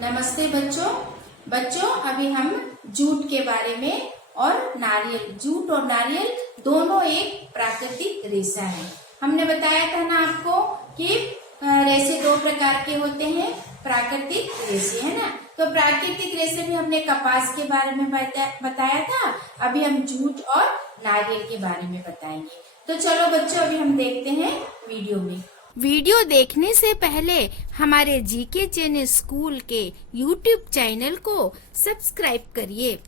नमस्ते बच्चों। बच्चों अभी हम जूट के बारे में और नारियल, जूट और नारियल दोनों एक प्राकृतिक रेशा है। हमने बताया था ना आपको कि रेशे दो प्रकार के होते हैं, प्राकृतिक रेशे, है ना। तो प्राकृतिक रेशे में हमने कपास के बारे में बताया था, अभी हम जूट और नारियल के बारे में बताएंगे। तो चलो बच्चों अभी हम देखते हैं वीडियो में। वीडियो देखने से पहले हमारे जीके चैनल स्कूल के यूट्यूब चैनल को सब्सक्राइब करिए।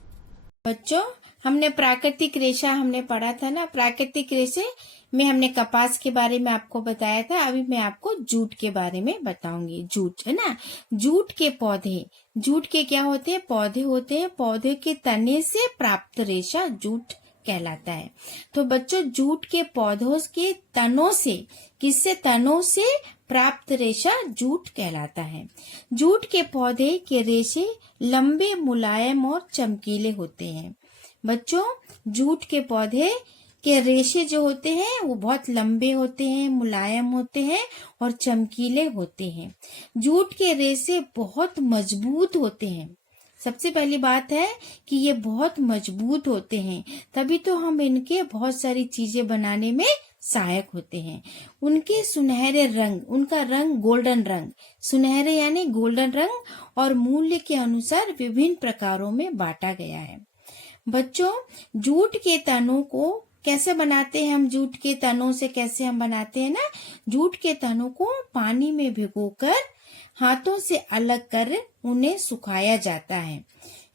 बच्चों हमने प्राकृतिक रेशा हमने पढ़ा था ना, प्राकृतिक रेशे में हमने कपास के बारे में आपको बताया था। अभी मैं आपको जूट के बारे में बताऊंगी। जूट, है ना, जूट के पौधे, जूट के क्या होते हैं, पौधे होते हैं। पौधे के तने से प्राप्त रेशा जूट कहलाता है। तो बच्चों जूट के पौधों के तनों से, किससे, तनों से प्राप्त रेशा जूट कहलाता है। जूट के पौधे के रेशे लंबे, मुलायम और चमकीले होते हैं। बच्चों जूट के पौधे के रेशे जो होते हैं वो बहुत लंबे होते हैं, मुलायम होते हैं और चमकीले होते हैं। जूट के रेशे बहुत मजबूत होते हैं। सबसे पहली बात है कि ये बहुत मजबूत होते हैं, तभी तो हम इनके बहुत सारी चीजें बनाने में सहायक होते हैं। उनके सुनहरे रंग, उनका रंग गोल्डन रंग, सुनहरे यानी गोल्डन रंग, और मूल्य के अनुसार विभिन्न प्रकारों में बांटा गया है। बच्चों जूट के तनों को कैसे बनाते हैं हम, जूट के तनों से कैसे हम बनाते हैं ना, जूट के तनों को पानी में भिगोकर हाथों से अलग कर उन्हें सुखाया जाता है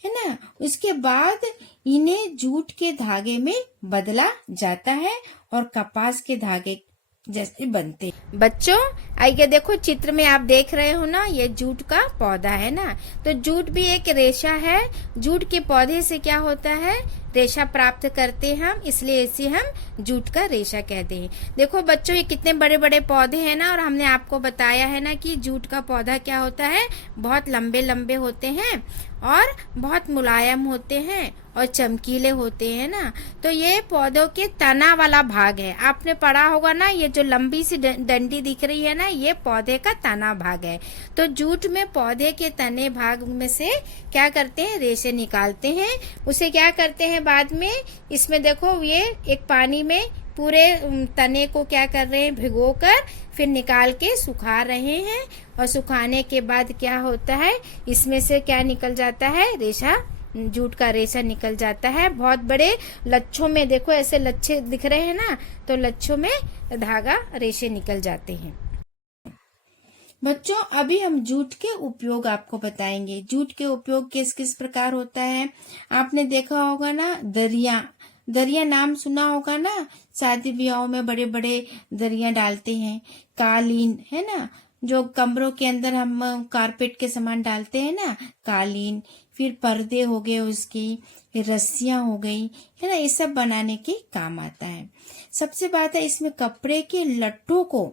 ना। उसके बाद इन्हें जूट के धागे में बदला जाता है और कपास के धागे जैसे बनते। बच्चों आइए देखो, चित्र में आप देख रहे हो ना, ये जूट का पौधा है ना। तो जूट भी एक रेशा है। जूट के पौधे से क्या होता है, रेशा प्राप्त करते हैं हम, इसलिए इसे हम जूट का रेशा कहते हैं। देखो बच्चों ये कितने बड़े बड़े पौधे हैं ना, और हमने आपको बताया है ना कि जूट का पौधा क्या होता है, बहुत लंबे लंबे होते हैं और बहुत मुलायम होते हैं और चमकीले होते हैं ना। तो ये पौधों के तना वाला भाग है। आपने पढ़ा होगा ना, ये जो लंबी सी डंडी दिख रही है ना, ये पौधे का तना भाग है। तो जूट में पौधे के तने भाग में से क्या करते हैं, रेशे निकालते हैं। उसे क्या करते हैं बाद में, इसमें देखो ये एक पानी में पूरे तने को क्या कर रहे हैं, भिगोकर फिर निकाल के सुखा रहे हैं। और सुखाने के बाद क्या होता है, इसमें से क्या निकल जाता है, रेशा, जूट का रेशा निकल जाता है। बहुत बड़े लच्छों में, देखो ऐसे लच्छे दिख रहे हैं ना, तो लच्छों में धागा रेशे निकल जाते हैं। बच्चों अभी हम जूट के उपयोग आपको बताएंगे। जूट के उपयोग किस किस प्रकार होता है। आपने देखा होगा ना, दरिया, दरिया नाम सुना होगा ना, शादी ब्याहों में बड़े बड़े दरिया डालते हैं। कालीन, है ना, जो कमरों के अंदर हम कारपेट के सामान डालते हैं ना, कालीन, फिर पर्दे हो गए उसकी, फिर रस्सियां हो गई, है ना, ये सब बनाने के काम आता है। सबसे बात है इसमें कपड़े के लट्ठों को,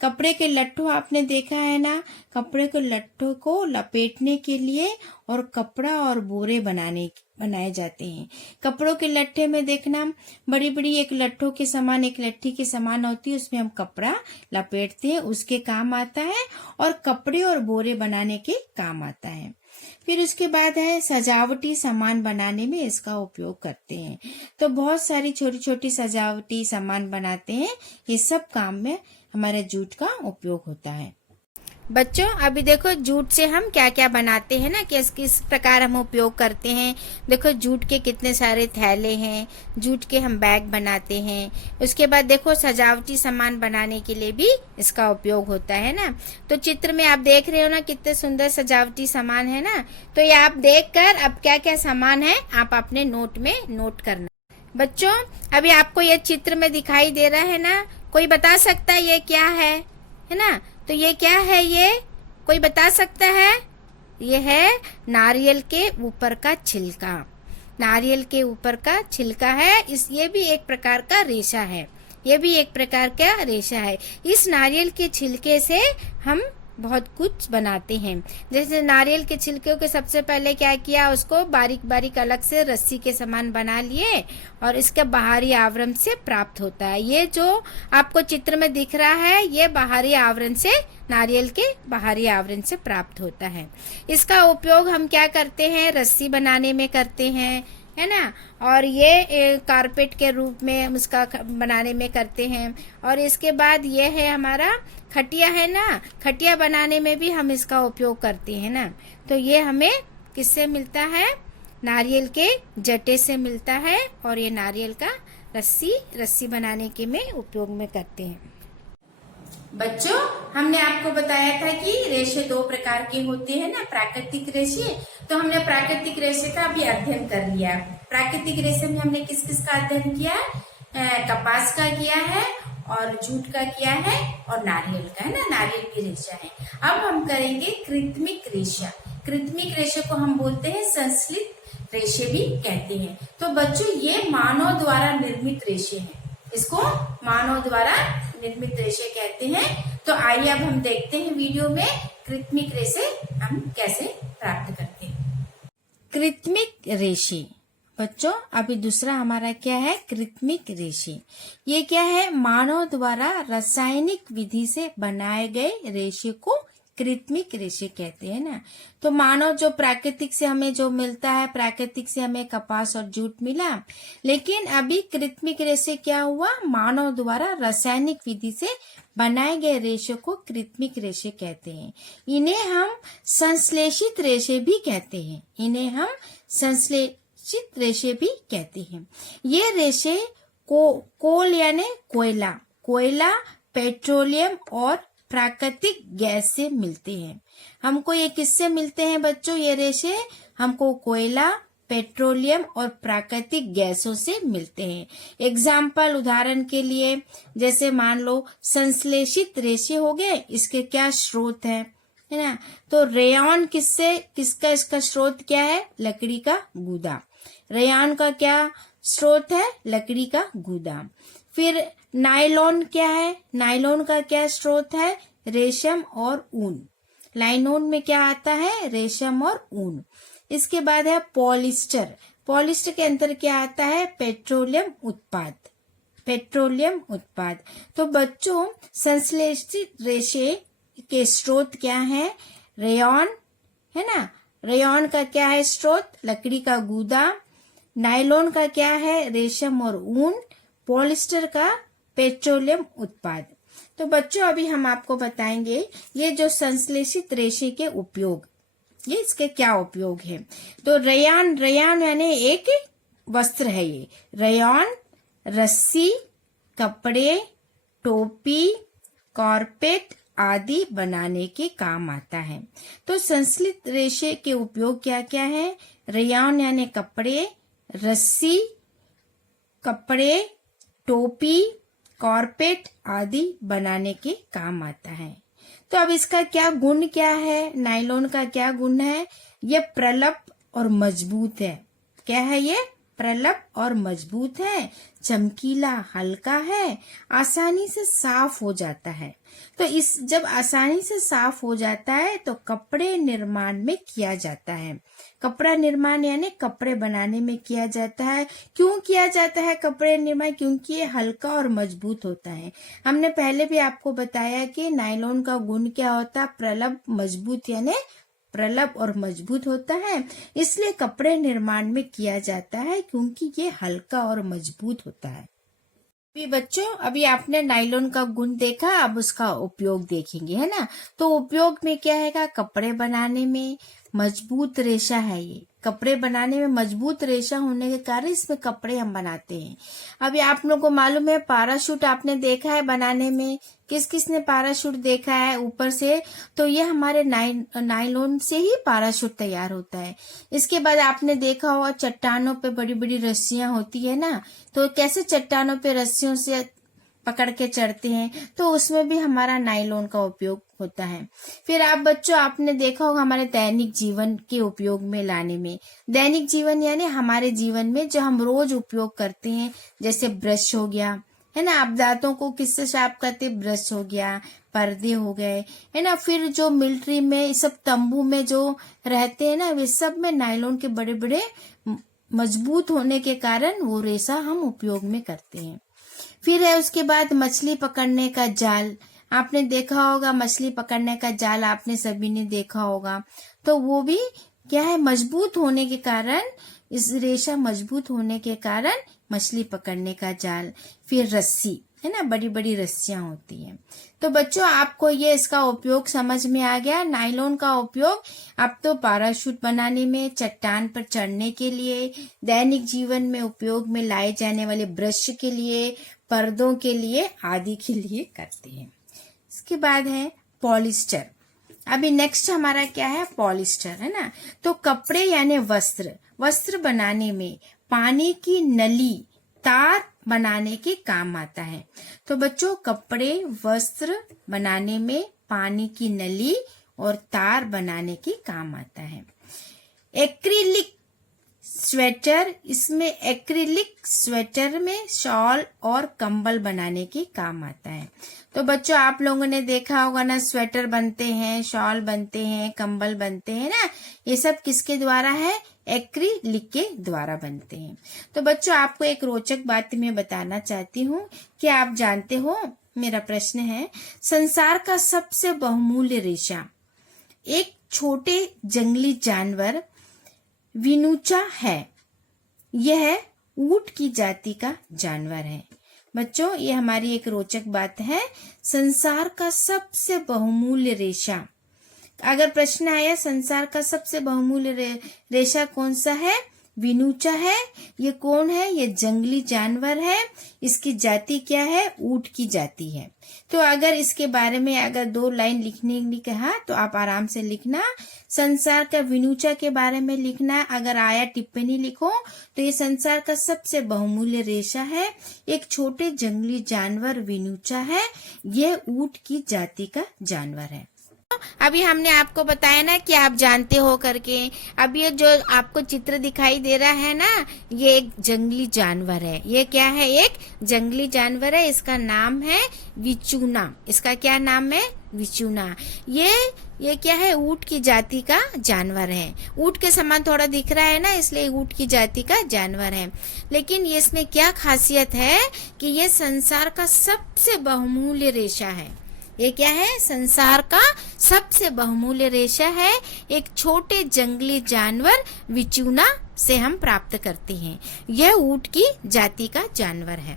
कपड़े के लट्ठों आपने देखा है ना, कपड़े के लट्ठों को लपेटने के लिए और कपड़ा और बोरे बनाए जाते हैं। कपड़ों के लट्ठे में देखना, बड़ी बड़ी एक लट्ठों के समान, एक लट्ठी के समान होती है, उसमें हम कपड़ा लपेटते हैं, उसके काम आता है। और कपड़े और बोरे बनाने के काम आता है। फिर उसके बाद है सजावटी सामान बनाने में इसका उपयोग करते हैं। तो बहुत सारी छोटी छोटी सजावटी सामान बनाते हैं। ये सब काम में हमारे जूट का उपयोग होता है। बच्चों अभी देखो जूट से हम क्या क्या बनाते हैं ना, किस किस प्रकार हम उपयोग करते हैं। देखो जूट के कितने सारे थैले हैं, जूट के हम बैग बनाते हैं। उसके बाद देखो सजावटी सामान बनाने के लिए भी इसका उपयोग होता है ना। तो चित्र में आप देख रहे हो ना, कितने सुंदर सजावटी सामान है ना। तो ये आप देख कर अब क्या क्या सामान है आप अपने नोट में नोट करना। बच्चों अभी आपको ये चित्र में दिखाई दे रहा है ना, कोई बता सकता है ये क्या है ना। तो ये क्या है, ये कोई बता सकता है, ये है नारियल के ऊपर का छिलका। नारियल के ऊपर का छिलका है, ये भी एक प्रकार का रेशा है, ये भी एक प्रकार का रेशा है। इस नारियल के छिलके से हम बहुत कुछ बनाते हैं। जैसे नारियल के छिलके के सबसे पहले क्या किया, उसको बारीक बारीक अलग से रस्सी के समान बना लिए और इसके बाहरी आवरण से प्राप्त होता है। ये जो आपको चित्र में दिख रहा है, ये बाहरी आवरण से, नारियल के बाहरी आवरण से प्राप्त होता है। इसका उपयोग हम क्या करते हैं, रस्सी बनाने में करते हैं, है ना। और ये कारपेट के रूप में हम इसका बनाने में करते हैं। और इसके बाद ये है हमारा खटिया, है ना। खटिया बनाने में भी हम इसका उपयोग करते हैं ना। तो ये हमें किससे मिलता है, नारियल के जटे से मिलता है। और ये नारियल का रस्सी बनाने के में उपयोग में करते हैं। बच्चों, हमने आपको बताया था कि रेशे दो प्रकार के होते हैं ना, प्राकृतिक रेशे। तो हमने प्राकृतिक रेशे का भी अध्ययन कर लिया। प्राकृतिक रेशे में हमने किस किस का अध्ययन किया है, कपास का किया है और जूट का किया है और नारियल का, है ना, नारियल की रेशा है। अब हम करेंगे कृत्रिम रेशा। कृत्रिम रेशे को हम बोलते हैं संश्लेषित रेशे भी कहते हैं। तो बच्चों, ये मानव द्वारा निर्मित रेशे हैं, इसको मानव द्वारा निर्मित रेशे कहते हैं। तो आइए अब हम देखते हैं वीडियो में कृत्रिम रेशे हम कैसे प्राप्त करते हैं। कृत्रिम रेशे बच्चों, अभी दूसरा हमारा क्या है, कृत्रिम रेशे। ये क्या है, मानव द्वारा रासायनिक विधि से बनाए गए रेशे को कृत्रिम रेशे कहते हैं ना। तो मानव जो प्राकृतिक से हमें जो मिलता है, प्राकृतिक से हमें कपास और जूट मिला, लेकिन अभी कृत्रिम रेशे क्या हुआ, मानव द्वारा रासायनिक विधि से बनाए गए रेशे को कृत्रिम रेशे कहते हैं। इन्हें हम संश्लेषित रेशे भी कहते हैं। इन्हें हम संश्लेषित रेशे भी कहते हैं। ये रेशे कोल यानी कोयला, पेट्रोलियम और प्राकृतिक गैस से मिलते हैं। हमको ये किससे मिलते हैं बच्चों, ये रेशे हमको कोयला, पेट्रोलियम और प्राकृतिक गैसों से मिलते हैं। एग्जाम्पल, उदाहरण के लिए, जैसे मान लो संश्लेषित रेशे हो गए, इसके क्या स्रोत है ना। तो रेयॉन किसका इसका स्रोत क्या है, लकड़ी का गूदा। रेयॉन का क्या स्रोत है, लकड़ी का गूदा। फिर नायलॉन क्या है, नायलॉन का क्या स्रोत है, रेशम और ऊन। नायलॉन में क्या आता है, रेशम और ऊन। इसके बाद है पॉलिस्टर। पॉलिस्टर के अंदर क्या आता है, पेट्रोलियम उत्पाद। तो बच्चों, संश्लेषित रेशे के स्रोत क्या है, रेयॉन, है ना। रेयॉन का क्या है स्रोत, लकड़ी का गूदा। नायलॉन का क्या है, रेशम और ऊन। पॉलिस्टर का पेट्रोलियम उत्पाद। तो बच्चों, अभी हम आपको बताएंगे ये जो संश्लेषित रेशे के उपयोग, ये इसके क्या उपयोग है। तो रेयॉन यानी एक वस्त्र है। ये रेयॉन रस्सी, कपड़े, टोपी, कारपेट आदि बनाने के काम आता है। तो संश्लेषित रेशे के उपयोग क्या क्या है, रेयॉन यानी कपड़े, रस्सी, कपड़े, टोपी, कारपेट आदि बनाने के काम आता है। तो अब इसका क्या गुण क्या है, नायलॉन का क्या गुण है, ये प्रलप और मजबूत है। क्या है ये, प्रलप और मजबूत है, चमकीला, हल्का है, आसानी से साफ हो जाता है। तो इस जब आसानी से साफ हो जाता है तो कपड़े निर्माण में किया जाता है। कपड़ा निर्माण यानी कपड़े बनाने में किया जाता है। क्यों किया जाता है कपड़े निर्माण, क्योंकि ये हल्का और मजबूत होता है। हमने पहले भी आपको बताया कि नायलॉन का गुण क्या होता है, प्रलप, मजबूत यानी प्रलप और मजबूत होता है, इसलिए कपड़े निर्माण में किया जाता है क्योंकि ये हल्का और मजबूत होता है। बच्चों, अभी आपने नायलॉन का गुण देखा, अब उसका उपयोग देखेंगे, है ना। तो उपयोग में क्या है, कपड़े बनाने में मजबूत रेशा है। ये कपड़े बनाने में मजबूत रेशा होने के कारण इसमें कपड़े हम बनाते हैं। अभी आप लोगों को मालूम है, पैराशूट आपने देखा है बनाने में, किस किस ने पैराशूट देखा है ऊपर से, तो ये हमारे नायलॉन से ही पैराशूट तैयार होता है। इसके बाद आपने देखा होगा चट्टानों पे बड़ी बड़ी रस्सियां होती है ना, तो कैसे चट्टानों पे रस्सियों से पकड़ के चढ़ते हैं, तो उसमें भी हमारा नायलॉन का उपयोग होता है। फिर आप बच्चों, आपने देखा होगा हमारे दैनिक जीवन के उपयोग में लाने में, दैनिक जीवन यानी हमारे जीवन में जो हम रोज उपयोग करते हैं, जैसे ब्रश हो गया, है ना। आप दांतों को किससे साफ करते, ब्रश हो गया, पर्दे हो गए, है ना। फिर जो मिलिट्री में सब तंबू में जो रहते हैं ना, वे सब में नायलॉन के बड़े बड़े मजबूत होने के कारण वो रेशा हम उपयोग में करते हैं। फिर है उसके बाद मछली पकड़ने का जाल। आपने देखा होगा मछली पकड़ने का जाल, आपने सभी ने देखा होगा। तो वो भी क्या है, मजबूत होने के कारण, इस रेशा मजबूत होने के कारण मछली पकड़ने का जाल। फिर रस्सी, है ना, बड़ी बड़ी रस्सियां होती हैं। तो बच्चों आपको ये इसका उपयोग समझ में आ गया। नायलॉन का उपयोग अब तो पैराशूट बनाने में, चट्टान पर चढ़ने के लिए, दैनिक जीवन में उपयोग में लाए जाने वाले ब्रश के लिए, पर्दों के लिए आदि के लिए करते हैं। इसके बाद है पॉलिस्टर। अभी नेक्स्ट हमारा क्या है, पॉलिस्टर, है ना। तो कपड़े यानी वस्त्र बनाने में पानी की नली, तार बनाने के काम आता है। तो बच्चों कपड़े, वस्त्र बनाने में पानी की नली और तार बनाने के काम आता है। एक्रिलिक स्वेटर, इसमें एक्रिलिक स्वेटर में शॉल और कंबल बनाने के काम आता है। तो बच्चों आप लोगों ने देखा होगा ना, स्वेटर बनते हैं, शॉल बनते हैं, कंबल बनते हैं ना, ये सब किसके द्वारा है, एक्रिलिक के द्वारा बनते हैं। तो बच्चों आपको एक रोचक बात मैं बताना चाहती हूँ कि आप जानते हो, मेरा प्रश्न है, संसार का सबसे बहुमूल्य रेशा एक छोटे जंगली जानवर विनूचा है। यह ऊंट की जाति का जानवर है। बच्चों ये हमारी एक रोचक बात है, संसार का सबसे बहुमूल्य रेशा। अगर प्रश्न आया संसार का सबसे बहुमूल्य रेशा कौन सा है, विनूचा है। ये कौन है, ये जंगली जानवर है। इसकी जाति क्या है, ऊंट की जाति है। तो अगर इसके बारे में अगर 2 लाइन लिखने के लिए कहा तो आप आराम से लिखना, संसार का विनूचा के बारे में लिखना। अगर आया टिप्पणी लिखो तो ये संसार का सबसे बहुमूल्य रेशा है, एक छोटे जंगली जानवर विनूचा है, ये ऊंट की जाति का जानवर है। अभी हमने आपको बताया ना कि आप जानते हो करके। अब ये जो आपको चित्र दिखाई दे रहा है ना, ये एक जंगली जानवर है। ये क्या है, एक जंगली जानवर है। इसका नाम है विचूना। इसका क्या नाम है, विचूना। ये क्या है, ऊंट की जाति का जानवर है। ऊंट के समान थोड़ा दिख रहा है ना, इसलिए ऊंट की जाति का जानवर है। लेकिन ये इसमें क्या खासियत है कि ये संसार का सबसे बहुमूल्य रेशा है। ये क्या है, संसार का सबसे बहुमूल्य रेशा है। एक छोटे जंगली जानवर विचूना से हम प्राप्त करते हैं। यह ऊंट की जाति का जानवर है।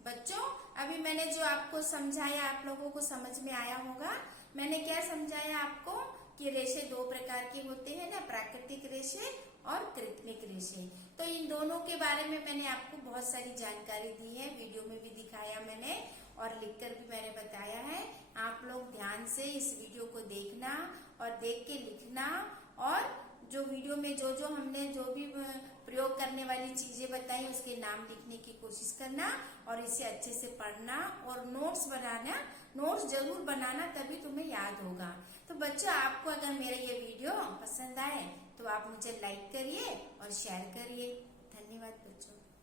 बच्चों अभी मैंने जो आपको समझाया, आप लोगों को समझ में आया होगा। मैंने क्या समझाया आपको कि रेशे 2 प्रकार के होते हैं ना, प्राकृतिक रेशे और कृत्रिम रेशे। तो इन दोनों के बारे में मैंने आपको बहुत सारी जानकारी दी है, वीडियो में भी दिखाया मैंने और लिखकर भी मैंने बताया है। आप लोग ध्यान से इस वीडियो को देखना और देख के लिखना, और जो वीडियो में जो हमने जो भी प्रयोग करने वाली चीजें बताई उसके नाम लिखने की कोशिश करना और इसे अच्छे से पढ़ना और नोट्स बनाना। नोट्स जरूर बनाना, तभी तुम्हें याद होगा। तो बच्चों आपको अगर मेरा ये वीडियो पसंद आए तो आप मुझे लाइक करिए और शेयर करिए। धन्यवाद बच्चों।